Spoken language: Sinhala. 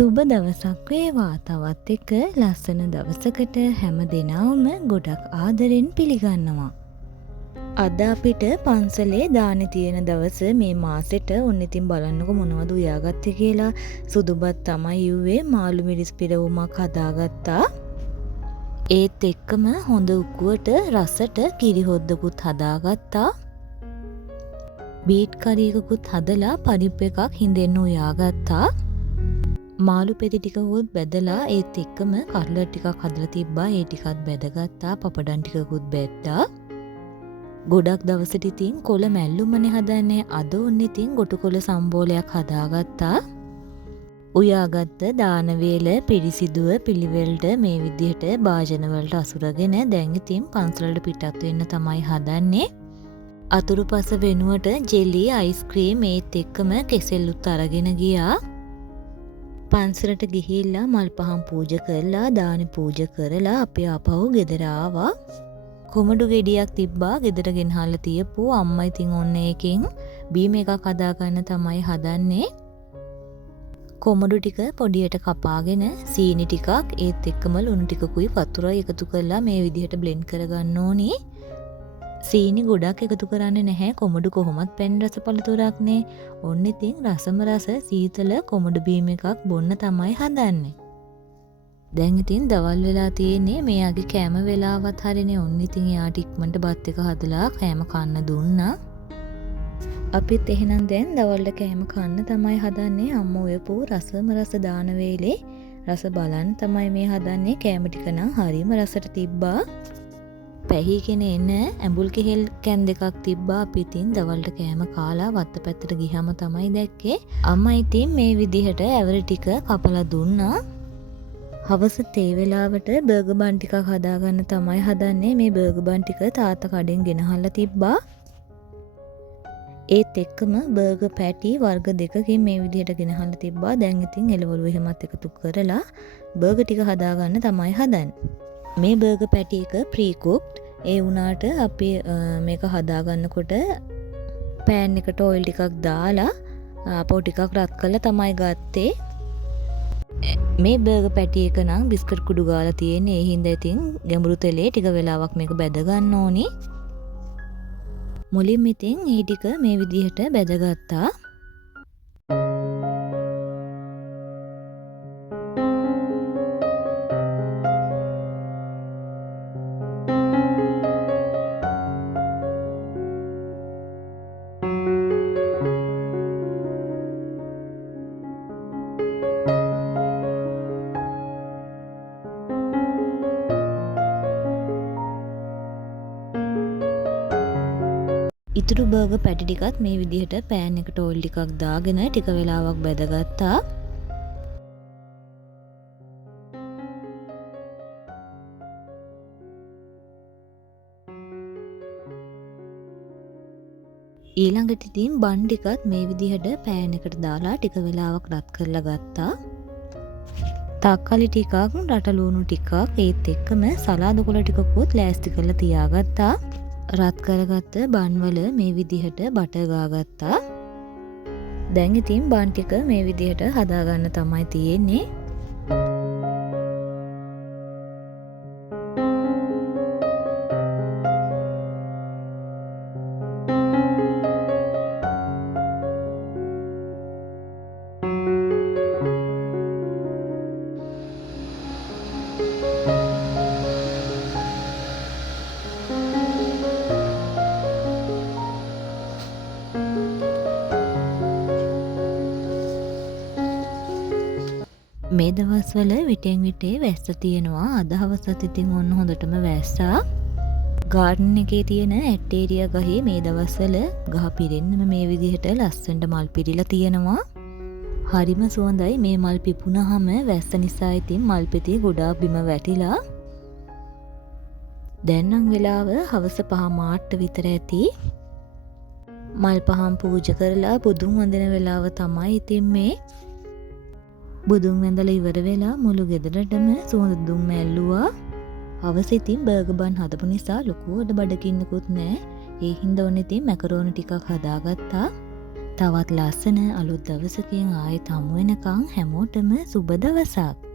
සුබ දවසක් වේවා. තවත් එක ලස්සන දවසකට හැම දෙනාම ගොඩක් ආදරෙන් පිළිගන්නවා. අද අපිට පන්සලේ දානෙ තියෙන දවස මේ මාසෙට ඔන්න ඉතින් බලන්නකො මොනවද උයාගත්තේ කියලා. සුදුබත් තමයි යුවේ මාළු මිරිස් පිරවුමක් හදාගත්තා. ඒත් එක්කම හොඳ උක්කුවට රසට කිරි හොද්දකුත් හදාගත්තා. බීට් කරියකුත් හදලා පරිප්පු එකක් හිඳෙන්න උයාගත්තා. මාළු පෙති ටිකකුත් බැදලා ඒත් එක්කම කට්ලට් ටිකක් හදලා තිබ්බා. ඒ ටිකත් බැදගත්තා. පපඩම් ටිකකුත් බැද්දා. ගොඩක් දවසට ඉතින් කොළ මැල්ලුමනේ හදන්නේ. අද ඔන්න ඉතින් ගොටුකොළ සම්බෝලයක් හදාගත්තා. උයාගත්ත දාන වේල පිරිසිදුව පිළිවෙලට මේ විදිහට භාජන වලට අසුරගෙන දැන් ඉතින් පන්සලට පිටත් වෙන්න තමයි හදන්නේ. අතුරුපස වෙනුවට ජෙලි අයිස්ක්‍රීම් ඒත් එක්කම කෙසෙල්ලුත් අරගෙන ගියා. පන්සලට ගිහිල්ලා මල් පහන් පූජා කරලා දානි පූජා කරලා අපි ආපහු ගෙදර ආවා. කොමඩු ගෙඩියක් තිබ්බා ගෙදර ගෙනහල්ලා තියපු. අම්මා ඉතින් ඔන්න එකෙන් බීම එකක් හදාගන්න තමයි හදන්නේ. කොමඩු ටික පොඩියට කපාගෙන සීනි ටිකක් ඒත් එක්කම ලුණු ටිකකුයි වතුරයි එකතු කරලා මේ විදිහට බ්ලෙන්ඩ් කරගන්න ඕනේ. සීනි ගොඩක් එකතු කරන්නේ නැහැ. කොමඩු කොහොමත් පැන් රස පළතුරක්නේ. ඔන්න ඉතින් රසම රස සීතල කොමඩු බීම එකක් බොන්න තමයි හදන්නේ. දැන් ඉතින් දවල් වෙලා තියෙන්නේ. මෙයාගේ කෑම වෙලාවත් හරිනේ. ඔන්න ඉතින් එයාට ඉක්මනට බත් එක හදලා කෑම කන්න දුන්නා. අපිත් එහෙනම් දැන් දවල්ට කෑම කන්න තමයි හදන්නේ. අම්මෝ උයපු රසම රස දාන වේලේ රස බලන්න තමයි මේ හදන්නේ. කෑම ටික නම් හරිම රසට තිබ්බා. පැහිගෙන එන ඇඹුල් කෙහෙල් කැන් දෙකක් තිබ්බා. අපි ඉතින් දවල්ට කෑම කාලා වත්ත පැත්තට ගියාම තමයි දැක්කේ. අම්මා ඉතින් මේ විදිහට ඇවරි ටික කපලා දුන්නා. හවස තේ වෙලාවට බර්ගර් බන් ටිකක් හදාගන්න තමයි හදන්නේ. මේ බර්ගර් බන් ටික තාත්තා කඩෙන් ගෙනහල්ලා තිබ්බා. ඒත් එක්කම බර්ගර් පැටි වර්ග දෙකකින් මේ විදිහට ගෙනහල්ලා තිබ්බා. දැන් ඉතින් එළවලු එහෙමත් එකතු කරලා බර්ගර් ටික හදාගන්න තමයි හදන්නේ. මේ බර්ගර් පැටි එක ප්‍රී කුක්ඩ්. ඒ වුණාට අපි මේක හදාගන්නකොට පෑන් එකට ඔයිල් ටිකක් දාලා ආපහු ටිකක් රත් කරලා තමයි ගත්තේ. මේ බර්ගර් පැටි එක නම් බිස්කට් කුඩු ගාලා තියෙන්නේ. ඒ හින්දා ඉතින් ගැඹුරු තෙලේ ටික වෙලාවක් මේක බැද ගන්න ඕනි. මුලින්ම ඉතින් මේ ටික මේ විදිහට බැදගත්තා. ඉතුරු බර්ගර් පැටි ටිකත් මේ විදිහට පෑන් එකට ඔයිල් ටිකක් දාගෙන ටික වෙලාවක් බැදගත්තා. ඊළඟට ඉතින් බන් ටිකත් මේ විදිහට පෑන් එකට දාලා ටික වෙලාවක් රත් කරලා ගත්තා. තක්කාලි ටිකක් රට ලුණු ටිකක් ඒත් එක්කම සලාද කොළ ටිකකුත් ලෑස්ති කරලා තියාගත්තා. රත් කරගත්ත බන් වල මේ විදිහට බටර් ගාගත්තා. දැන් ඉතින් බන් ටික මේ විදිහට හදාගන්න තමයි තියෙන්නේ. මේ දවස්වල විටෙන් විටේ වැස්ස තියෙනවා. අද හවසත් ඉතින් ඔන්න හොඳටම වැස්සා. ගාඩන් එකේ තියෙන ඇටේරියා ගහේ මේ දවස්වල ගහ පිරෙන්නම මේ විදිහට ලස්සනට මල් පිරීලා තියෙනවා. හරිම සුවඳයි. මේ මල් පිපුණාම වැස්ස නිසා ඉතින් මල් පෙති ගොඩාක් බිම වැටිලා. දැන් නම් වෙලාව හවස 5 මාට්ට විතර ඇති. මල් පහන් පූජා කරලා බුදුන් වඳින වෙලාව තමයි ඉතින් මේ. බුදුන් වැඳලා ඉවර වෙලා මුළු ගෙදරටම සුවඳ දුම් මැල්ලුවා. හවස ඉතින් බර්ගර් බන් හදපු නිසා ලොකුවට බඩගින්නකුත් නැහැ. ඒ හින්දා ඔන්න ඉතින් මැකරෝනි ටිකක් හදාගත්තා. තවත් ලස්සන අලුත් දවසකින් ආයෙත් හමු වෙනකන් හැමෝටම සුබ දවසක්.